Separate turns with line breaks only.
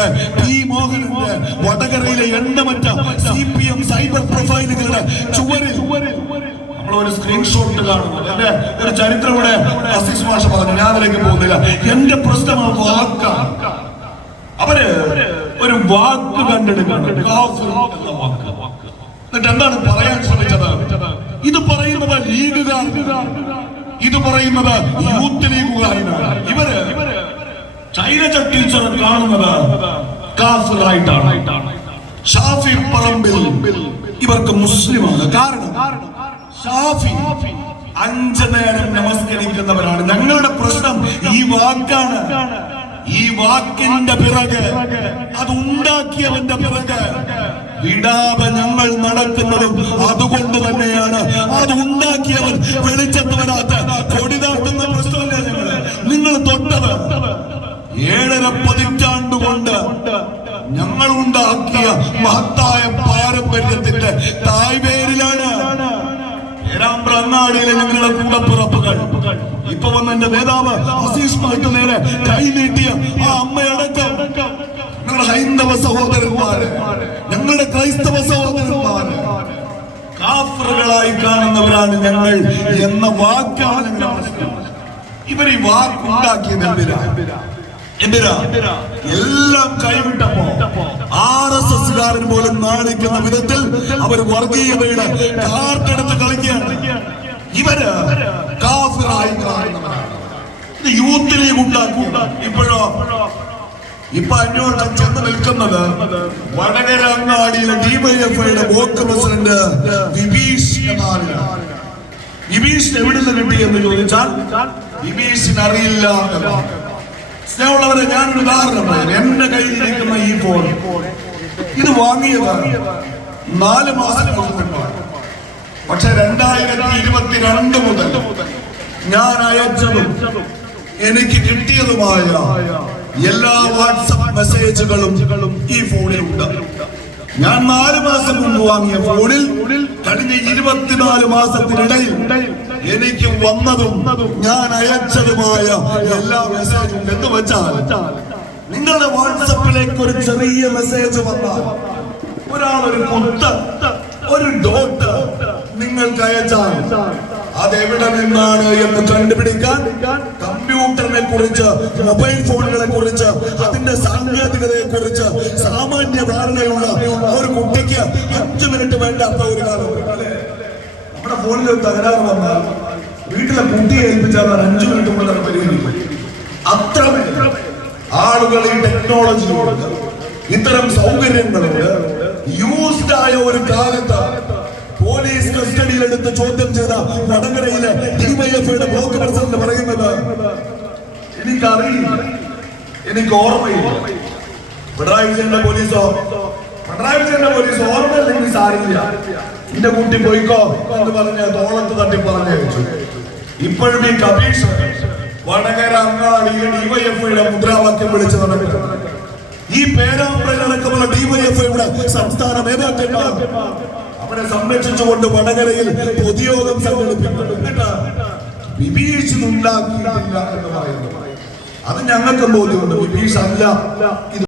പ്രവർത്തകരുടെ പി മോഹനന്റെ വടകരയിലെ എണ്ണമറ്റ സി പി എം സൈബർ പ്രൊഫൈലുകളുടെ ചുവരിൽ. ഒരു സ്ക്രീൻഷോട്ട് കാണുന്നു എന്റെ ഒരു ചരിത്രം ഇവിടെ അസീസ് മാഷ പറഞ്ഞു. ഞാൻ അതിലേക്ക് പോകുന്നില്ല. എന്റെ പ്രശ്നം ആ വാക്കാണ് അവർ ഒരു വാക്ക് കണ്ടെടുക്കണം വാക്ക്. എന്നിട്ട് എന്താണ് പറയാൻ ശ്രമിച്ചത്? ഇത് പറയുന്നത് ലീഗുകാർ. ഇത് പറയുന്നത് യൂത്ത് ഇവർ ശൈലജ ടീച്ചർ കാണുന്നത് കാഫിറായിട്ടാണ്. ഷാഫി പറമ്പിൽ ഇവർക്ക് മുസ്ലിമാണ്. കാരണം ഷാഫി അഞ്ചു നേരം നമസ്കരിക്കുന്നവരാണ്. ഞങ്ങളുടെ പ്രശ്നം ഈ വാക്കാണ്. ഈ വാക്കിന്റെ പിറകെ അത് ഉണ്ടാക്കിയവന്റെ പിറകെ വിടാതെ ഞങ്ങൾ നടക്കുന്നതും അതുകൊണ്ട് തന്നെയാണ്. അത് ഉണ്ടാക്കിയവൻ ഉണ്ടാക്കിയ മഹത്തായ പാരമ്പര്യത്തിന്റെ തായ്വേരിലാണ്. അങ്ങാടിയിലെ ഞങ്ങളുടെ കൂടപ്പിറപ്പുകൾ. ഇപ്പൊ വന്ന എന്റെ നേതാവ് അസീസ് മായിട്ട് നേരെ കൈ നീട്ടിയ ആ അമ്മയടക്കം ഞങ്ങളുടെ ഹൈന്ദവ സഹോദരന്മാര് ഞങ്ങളുടെ ക്രൈസ്തവ സഹോദരന്മാര്. കാഫറുകളായി കാണുന്നവരാണ് ഞങ്ങൾ എന്ന വാക്കാണ് ഇവർ ഈ വാക്കുണ്ടാക്കിയത് എന്തിനാ? എന്തിനാ? എല്ലാം എസ്കാരൻ പോലും നാണിക്കുന്ന വിധത്തിൽ അവർ വർഗീയതയുടെ കാർട്ടെടുത്ത് കളിക്കുകയാണ്. ഇവർ കാഫിറായി കാണുന്നവരാണ്. യൂത്ത് ലീഗ് ഉണ്ടാക്കും. ഇപ്പോഴോ? ഇപ്പൊ അന്വേഷണം ചെന്ന് നിൽക്കുന്നത് വടകര അങ്ങാടിയിലെ ഡിവൈഎഫ്ഐയുടെ ബ്ലോക്ക് പ്രസിഡന്റ് വിഭീഷ് വിഭീഷ് നിന്ന് കിട്ടി എന്ന് ചോദിച്ചാൽ വിഭീഷിന് അറിയില്ല സ്നേഹമുള്ളവരെ ഞാനൊരു ഉദാഹരണം പറയാം. എന്റെ കയ്യിലിരിക്കുന്ന ഈ ഫോൺ. ഇത് വാങ്ങിയതാണ്. നാല് മാസം മുൻപാണ് പക്ഷെ രണ്ടായിരത്തി ഇരുപത്തിരണ്ട് മുതൽ ഞാൻ അയച്ചതും എനിക്ക് കിട്ടിയതുമായ എല്ലാ വാട്സപ്പ് മെസ്സേജുകളും ഈ ഫോണിൽ ഉണ്ട് ഞാൻ നാല് മാസം മുമ്പ് വാങ്ങിയ ഫോണിൽ കഴിഞ്ഞ ഇരുപത്തിനാല് മാസത്തിനിടയിൽ എനിക്ക് വന്നതും ഞാൻ അയച്ചതുമായ എല്ലാ മെസ്സേജും എന്ന് വെച്ചാൽ നിങ്ങളുടെ വാട്സപ്പിലേക്ക് ഒരു ചെറിയ മെസ്സേജ് വന്നാൽ ഒരാൾ ഒരു കുത്ത് ഒരു ഡോട്ട് നിങ്ങൾക്ക് അയച്ചാൽ അതെവിടെ നിന്നാണ് എന്ന് കണ്ടുപിടിക്കാൻ കമ്പ്യൂട്ടറിനെ കുറിച്ച് മൊബൈൽ ഫോണുകളെ കുറിച്ച് അതിന്റെ സാങ്കേതികതയെ കുറിച്ച് സാമാന്യ ധാരണയുള്ള ഒരു കുട്ടിക്ക് അഞ്ചു മിനിറ്റ് വേണ്ടാത്ത ഒരു കാലം. നമ്മുടെ ഫോണിൽ ഒരു തകരാറ് വന്നാൽ വീട്ടിലെ കുട്ടിയെ ഏൽപ്പിച്ചാൽ അഞ്ചു മിനിറ്റ് ആളുകൾ ഈ ടെക്നോളജിയോട് ഇത്തരം സൗകര്യങ്ങളോട് യൂസ്ഡ് ആയ ഒരു കാലത്ത് പോലീസ് കസ്റ്റഡിയിൽ എടുത്ത് ചോദ്യം ചെയ്ത വടകരയിലെ ഡിവൈഎഫ്ഐയുടെ ബ്ലോക്ക് പ്രസിഡന്റ് പറയുന്നത് എനിക്കറിയില്ല. എനിക്ക് ഓർമ്മയില്ല. പിണറായി വിജയന്റെ പോലീസോ പിണറായി വിജയന്റെ പോലീസ് ഓർമ്മയില്ലെങ്കിൽ സാരില്ല എന്റെ കുട്ടി പോയിക്കോ എന്ന് പറഞ്ഞ് തോളത്ത് തട്ടി പറഞ്ഞയച്ചു ഇപ്പോഴും ഈ കബീഷ് വടകര അങ്ങാടിയിൽ ഡിവൈഎഫ്ഐയുടെ മുദ്രാവാക്യം വിളിച്ചു നടക്കുന്നത് ഈ പേരാമ്പ്രയിലടക്കമുള്ള ഡിവൈഎഫ്ഐയുടെ സംസ്ഥാന നേതാക്കന്മാർ അവരെ സംരക്ഷിച്ചുകൊണ്ട് വടകരയിൽ പൊതുയോഗം സംഘടിപ്പിക്കുന്നു. എന്നിട്ട് വിഭീഷ് ഉണ്ടാക്കിയിട്ടില്ല എന്ന് പറയുന്നു. അത് ഞങ്ങൾക്ക് ബോധ്യമുണ്ട്. വിഭീഷ് അല്ല